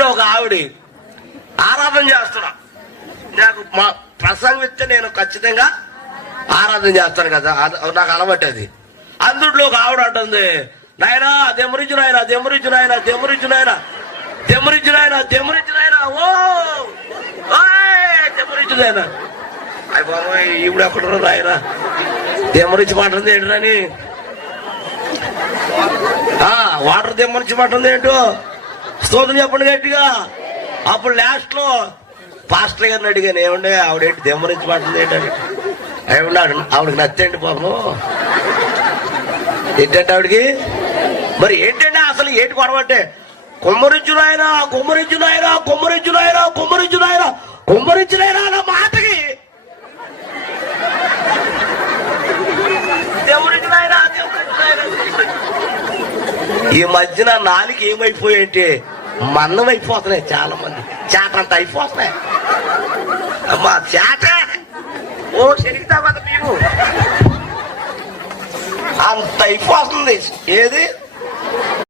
మధ్యలో ఒక ఆవిడ ఆరాధన చేస్తున్నా. నాకు మా ప్రసంగం ఇస్తే నేను ఖచ్చితంగా ఆరాధన చేస్తాను కదా. నాకు అలవాటు అది. అందుట్లో ఒక ఆవిడ అంటుంది నాయనా దెమ్మరించి నాయన దెమ్మరించి నాయన దెమ్మరించి నాయన దెమ్మరించి నాయన దెమ్మరించి నాయన ఓ ఓయ్, నాయన. అయ్య బాబు ఈవిడ ఎక్కడ నాయన? దెమ్మరించి మాటంది ఏంటని ఆ, వాటర్ దెమ్మరిచ్చి మాటంది ఏంటో? స్తోత్రం చెప్పండి గట్టిగా. అప్పుడు లాస్ట్లో పాస్టర్ గారిని అడిగాను ఏమండి ఆవిడేంటి దెమ్మరించి పడుతుంది ఏంటంటే ఏమన్నా ఆవిడకి నచ్చండి పాపం. ఏంటంటే ఆవిడకి? మరి ఏంటంటే అసలు ఏంటి గొడవ అంటే కుమ్మరించునాయన కుమ్మరించునాయన కుమ్మరించునాయన ఈ మధ్యన నాలుగు ఏమైపోయాయంటే మన్నం అయిపోతున్నాయి చాలా మంది చేట అంత అయిపోతున్నాయి. అమ్మా చేట? ఓ శరీతా కదా మేము అంత అయిపోతుంది. ఏది?